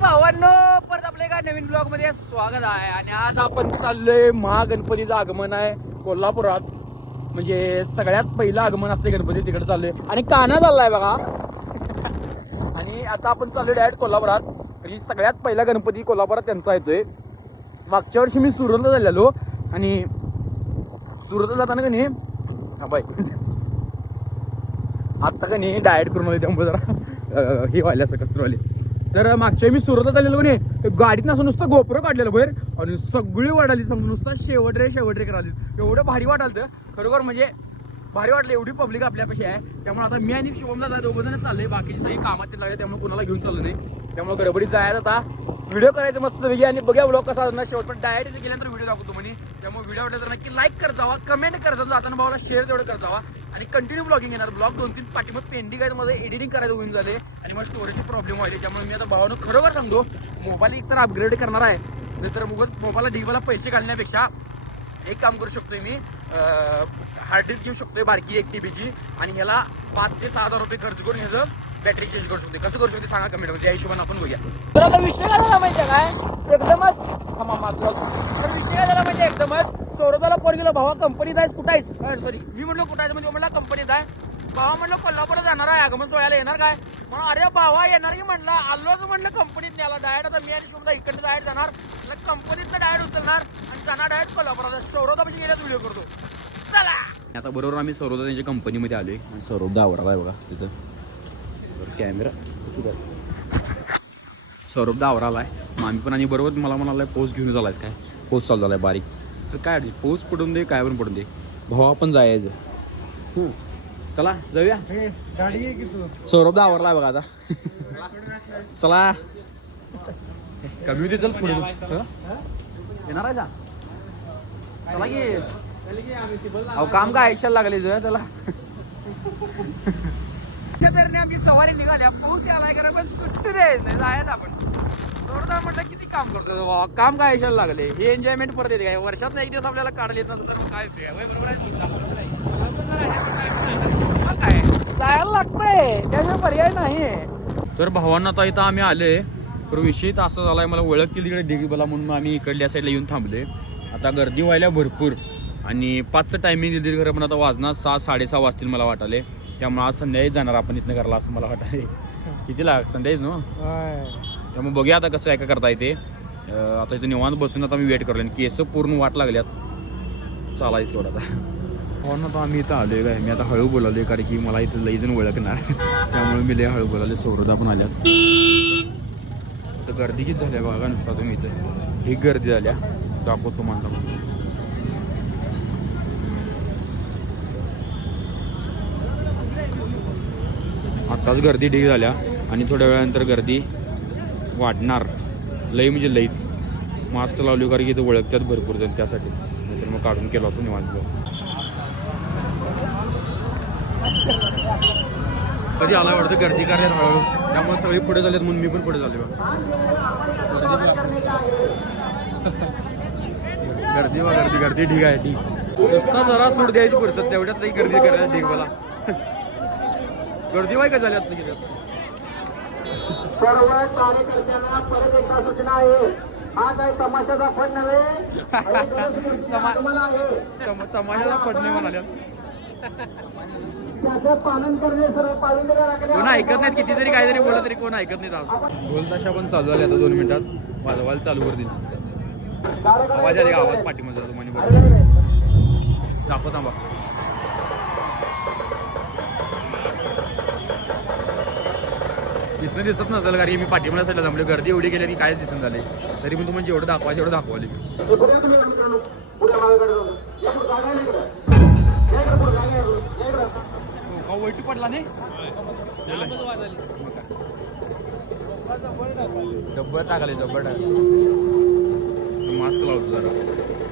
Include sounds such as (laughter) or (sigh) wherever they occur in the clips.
भावांनो परत आपल्या एका नवीन ब्लॉगमध्ये स्वागत आहे. आणि आज आपण चाललोय महागणपतीचं आगमन आहे कोल्हापुरात. म्हणजे सगळ्यात पहिलं आगमन असते गणपती तिकडे चाललोय. आणि काना चाललाय बघा. (laughs) आणि आता आपण चाललोय डायरेक्ट कोल्हापुरात. म्हणजे सगळ्यात पहिला गणपती कोल्हापुरात त्यांचा येतोय. मागच्या वर्षी मी सुरतला झालेलो आणि सुरतला जाताना का नाही हा बाय आत्ता का नाही डायट करून आले त्यामुळे जरा (laughs) हे व्हायला असं कसं तर मागच्या मी सुरतला आलेलो का नाही गाडीत नसं नुसतं गोपरं काढलेलं बाहेर. आणि सगळी वाढाली समोर नुसतं शेवट रे शेवट रे कराली एवढं भारी वाटालं खरोखर म्हणजे भारी वाटलं एवढी पब्लिक आपल्यापाशी आहे. त्यामुळे आता मी आणि शुभम दादा दोघं जण चाललंय. बाकीचे सगळी कामात ते लागले त्यामुळे कुणाला घेऊन चाललं नाही. त्यामुळे गडबडीत जायचं आता. व्हिडिओ करायचं मस्त वेगळी आणि बघा व्लॉग कसा असणार शेवट. पण डायरेक्ट गेल्यानंतर व्हिडिओ दाखवतो म्हणे. त्यामुळे व्हिडिओ आवडला तर नक्की लाईक करत जावा कमेंट करत जावा आता भावाला शेअर तेवढं करत जावा. आणि कंटिन्यू ब्लॉगिंग येणार. ब्लॉग दोन तीन पाठीमध्ये पेंडिंग आहे माझं एडिटिंग करायचं होऊन झाले आणि मग स्टोरेजची प्रॉब्लेम व्हायली. त्यामुळे मी आता भावानं खरोखर सांगतो मोबाईल एक तर अपग्रेड करणार आहे. नाहीतर मग मोबाईलला डिवाला पैसे घालण्यापेक्षा एक काम करू शकतोय मी हार्ड डिस्क घेऊ शकतोय बारकी एक टीबीची आणि ह्याला पाच ते सहा हजार रुपये खर्च करून ह्याचं बॅटरी चेंज करू शकते. कसं करू शकते सांगा कमेंटमध्ये. या हिशोबाने आपण बघूया. तर आता विषय काय झाला माहितीये काय? एकदमच मास्क लावतो. तर विषय काय झाला माहितीये? एकदमच सौरदाला फोन गेलो. भावा कंपनीत आहेस कुठं आहेस? सॉरी मी म्हणलो कुठं आहेस? म्हणजे म्हणला कंपनीत आहे भावा म्हणलं कोल्हापूरला जाणार आहे. आगमन सोहळ्याला येणार काय? म्हणून अरे भावा येणार की म्हणलं आलोच म्हणलं कंपनीत न्याला डायरेक्ट आता मी आणि शुभदा इकडे डायरेक्ट जाणार. कंपनीत डायरेक्ट उचलणार आणि जाणार डायरेक्ट कोल्हापुरात. सौरदापाशी गेल्याच व्हिडिओ करतो. चला! आता बरोबर आम्ही सौरदा त्यांच्या कंपनीमध्ये आलोय. आणि सौरभदा आवडला आहे बघा तिथं. कॅमेरा. सौरभ आवराला आहे मग आम्ही पण आणि बरोबर मला म्हणाला पोस्ट घेऊन झालायस काय? पोस्ट चालू झालाय बारीक. तर काय अडचण पोस्ट पडून दे काय पण पडून दे. भावा पण जायचं. हं. चला जाऊया. आहे सौरभ आवरलाय बघा आता. चला. कमी होते चल पुढे. हं? येणार आहे चला की. अहो काम काय आयुष्याला लागले जो चला. तरी आमची सवारी निघाल्या. पाऊस आलाय कारण पण सुट्टी द्यायच नाही. जायच आपण. जोरदार म्हटलं किती काम करतो? काम काय आयुष्याला लागले? हे एन्जॉयमेंट परत येते काय? वर्षात एक दिवस आपल्याला काढायला येत नसेल तर काय काय? जायला लागतंय. त्याशिवाय पर्याय नाही तर भावांना आता इथं आम्ही आले तर विषय तर असा झालाय मला ओळख केली तिकडे डिगीबला म्हणून आम्ही इकडल्या साईडला येऊन थांबले आता गर्दी व्हायला भरपूर. आणि पाचचं टायमिंग दिली खरं पण आता वाजणार सहा साडेसहा वाजतील मला वाटाले त्यामुळे आज संध्याकाळी जाणार आपण इथनं घरला असं मला वाटाले (laughs) कितीला संध्याकाळीच ना? त्यामुळे बघूया आता कसं आहे का करता येते. आता इथं निवांत बसून आता आम्ही वेट करलो केस पूर्ण वाट लागल्यात. चालायचं थोडं आता. हो ना आता आम्ही इथं आलोय काय मी आता हळू बोलावले कारण की मला इथं लई जण ओळखणार. त्यामुळे मी लय हळू बोलावले सौरदा पण आल्यात. तर गर्दी किती झाल्या बघा नुसता तुम्ही इथं. ही गर्दी झाल्या. दाखवतो मला आत्ताच गर्दी ढीग झाल्या आणि थोड्या वेळानंतर गर्दी वाढणार. लई म्हणजे लईच मास्क लावली कारण की इथं ओळखतात भरपूर जण त्यासाठीच नाहीतर मग काढून केला होतो निवांत कधी आला वाटतं गर्दी करण्यात हळूहळू? त्यामुळे सगळी पुढे झालेत म्हणून मी पण पुढे झाले गर्दी वा गर्दी गर्दी ठीक आहे ठीक नुसता जरा सूट द्यायची पुरसत तेवढ्यात लई गर्दी करायला ठीक मला गर्दी वाय का झाली आता सर्व कार्यकर्त्यांना परत एकदा सूचना आहे. हा काही तमाशाचा फड नव्हे (laughs) तमाशाला पडणे म्हणाल्या. त्याचं पालन करणे सर्व कोण ऐकत नाहीत? किती जरी काहीतरी बोललं तरी कोण ऐकत नाहीत आज? ढोल ताशा पण चालू झाले आता दोन मिनिटात. वाजवायला चालू करतील. आवाज आले आवाज पाठीमध्ये जातो बरोबर दाखव थांबा. इथनं दिसत नसेल कारण मी पाठीमध्ये साईडला थांबले गर्दी एवढी गेली की कायच दिसत झाले तरी पण तुम्हाला जेवढं दाखवायचं एवढं दाखवाले तुम्ही वैटू पडला नाही? डब्बर टाकले डब्बर टाकले मास्क लावतो जरा.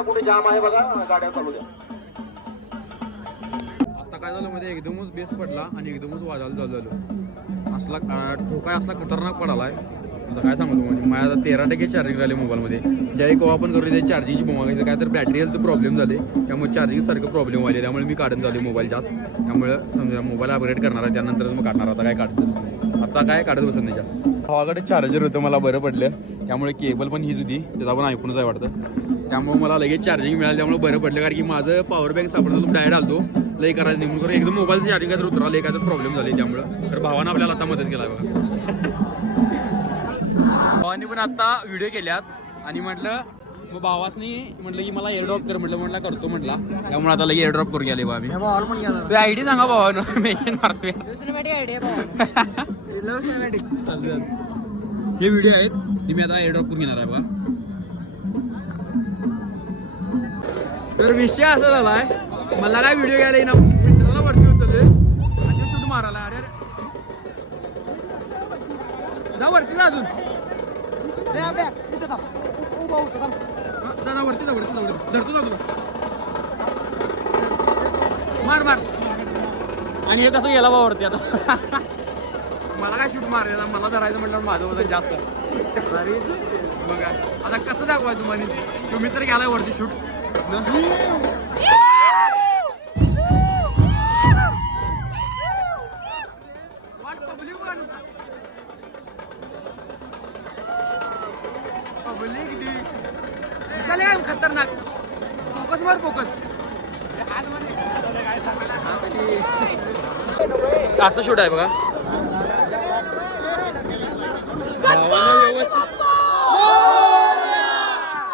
द्या कुठे जाम आहे बघा. गाड्या चालू द्या. आता काय झालं मध्ये एकदमच बेस पडला आणि एकदमच वाजायला चालू झालं. असला ठोकाय असला खतरनाक पडालाय आता काय सांगतो म्हणजे माझ्या आता तेरा टक्के चार्जिंग राहिले मोबाईलमध्ये. ज्याही केव्हा आपण करू ते चार्जिंगची बोमा काय तर बॅटरी हेल्थ प्रॉब्लेम झाले. त्यामुळे चार्जिंग सारखं प्रॉब्लेम आले त्यामुळे मी काढून झाले मोबाईल जास्त. त्यामुळे समजा मोबाईल अपग्रेड करणार आहे त्यानंतरच मग काढणार आता काय काढत नाही आता काय काढत बसत नाही जास्त. भावाकडे चार्जर होतं मला बरं पडलं. त्यामुळे केबल पण हीच होती. त्याचा पण ऐकूनच आहे वाटतं. त्यामुळे मला लगेच चार्जिंग मिळालं त्यामुळे बरं पडलं. कारण की माझं पॉवर बँक सापडलं तुम्ही डायरेक्ट आलतो. लई करायचं नाही. म्हणून एकदम मोबाईलचं चार्जिंग काय तर उतराले काय तर प्रॉब्लेम झाले त्यामुळं. तर भावानं आपल्याला आता मदत केला बघा. भावानी पण आता व्हिडिओ केल्यात. आणि म्हटलं मग भावासनी म्हटलं की मला एअरड्रॉप कर म्हटलं. म्हटलं करतो म्हटलं. त्यामुळे आता लगे एअरड्रॉप करून गेले बा आम्ही. तू आय डी सांगा भावानं. (laughs) मेन्शन मारतोय. (laughs) हे व्हिडिओ आहेत. ते मी आता एअरड्रॉप करून घेणार आहे बा. तर विषय असा झालाय मला काय व्हिडिओ घ्यायला येईना मित्राला वरती उचलले आणि शूट मारायला अरे अरे. जा वरती जा अजून. हा, जा वरती जा वरती जा वरती धरतो जा तुला. मार मार. आणि हे कसं गेला बा वरती आता? मला काय शूट मारायला मला धरायचं म्हटलं माझं वजन जास्त. बघा आता कसं दाखवाय तुम्हाला? तुम्ही तर गेलाय वरती शूट पब्लिक दिसायला खतरनाक फोकस मार फोकस असं शूट आहे बघा भावानं व्यवस्थित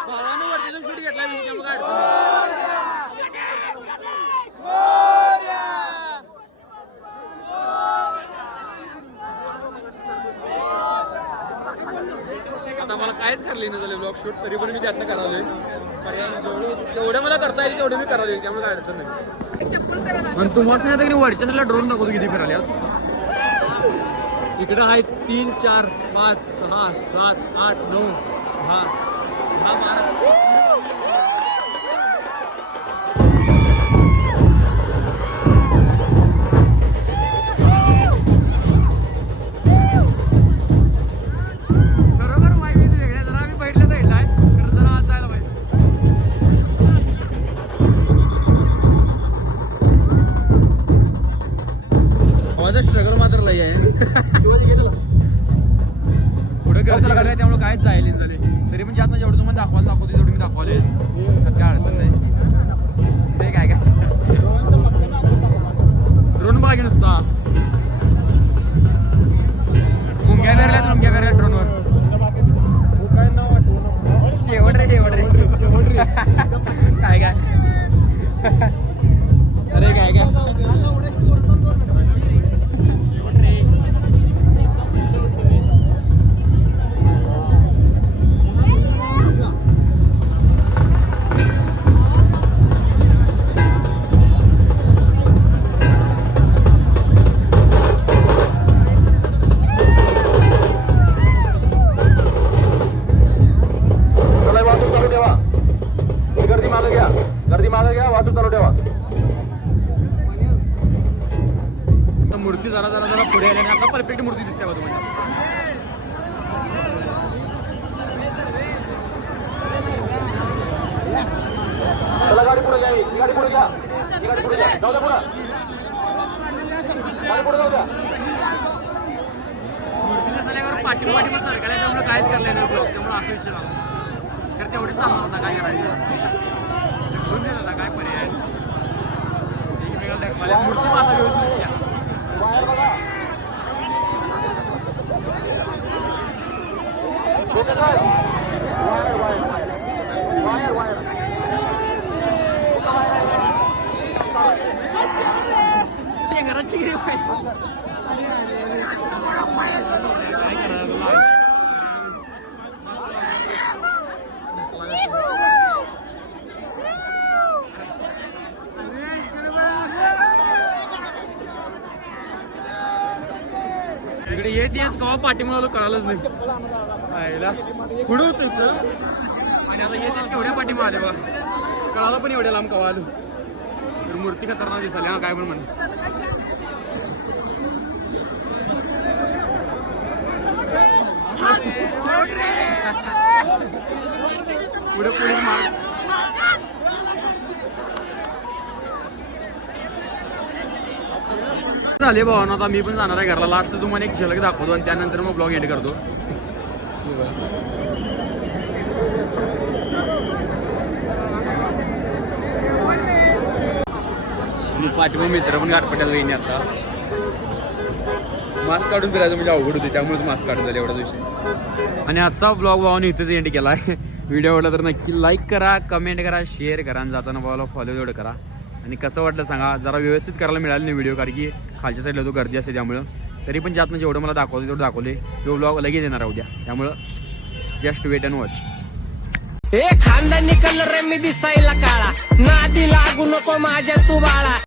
भावानं वरती जाऊन शूट घेतला मी त्यामुळे काय अडचण नाही. आता मला काहीच करले नाही झाले ब्लॉग शूट तरी पण मी त्यातनं करावले जेवढं मला करता येईल तेवढं मी करावले त्यामुळे काय अडचण नाही. आणि तुम्हाला नाही आता की वरच्या साईडला ड्रोन दाखवतो किती फिरायला इकडं आहे तीन चार पाच सहा सात आठ नऊ दहा दहा बारा. ड्रोन मूर्ती जरा जरा जरा पुढे आली आणि आता परफेक्ट मूर्ती दिसते बघा तुम्हाला. चला गाडी पुढे घ्यावी गाडी पुढे घ्या. गाडी पुढे घ्या. जाऊ द्या पुढे. गाडी पुढे जाऊ द्या. मूर्ती दिसल्यावर पाठी पाठी मग सरकार त्यामुळे काहीच करले नाही. ब्लॉग त्यामुळे असं विषय झाला. तर तेवढीच चालणार होता काय करायचं? होता काय पर्याय. एकमेकाला. मूर्ती माता व्यवस्थित दिसत्या वायर बघा शेंगराची गिरी काय करायचं येत येत कवा पाठीमागला कळालंच नाही. पुढं होतं इथं? आणि आता येत येत केवढ्या पाठीमा आले बा कळालं पण एवढ्या लांब कवा आलो तर मूर्ती खतरनाक दिसाली हा काय पण म्हण. (laughs) पुढे पुढे मार. झाले भावानं आता मी पण जाणार आहे घरला. लास्ट तुम्हाला एक झलक दाखवतो आणि त्यानंतर मग ब्लॉग एंड करतो. आणि पाठीमा मित्र पण गारपट्यात वहिनी आता. मास्क काढून फिरायचं म्हणजे अवघड होते त्यामुळेच मास्क काढून झाले एवढा दिवशी. आणि आजचा ब्लॉग भावाने इथेच एंड केला आहे व्हिडिओ आवडला तर नक्की लाईक करा कमेंट करा शेअर करा आणि जाताना भावाला फॉलो तेवढं करा. आणि कसं वाटलं सांगा जरा व्यवस्थित करायला मिळालं नाही व्हिडिओ कारण की खालच्या साईडला तो गर्दी असते त्यामुळं. तरी पण ज्यात म्हणजे जेवढं मला दाखवलं तेवढं दाखवले. तो ब्लॉग लगेच येणार उद्या. त्यामुळं जस्ट वेट अँड वॉच हे खानदानी रे मी दिसायला काळा. नादी लागू नको माझ्या तू बाळा.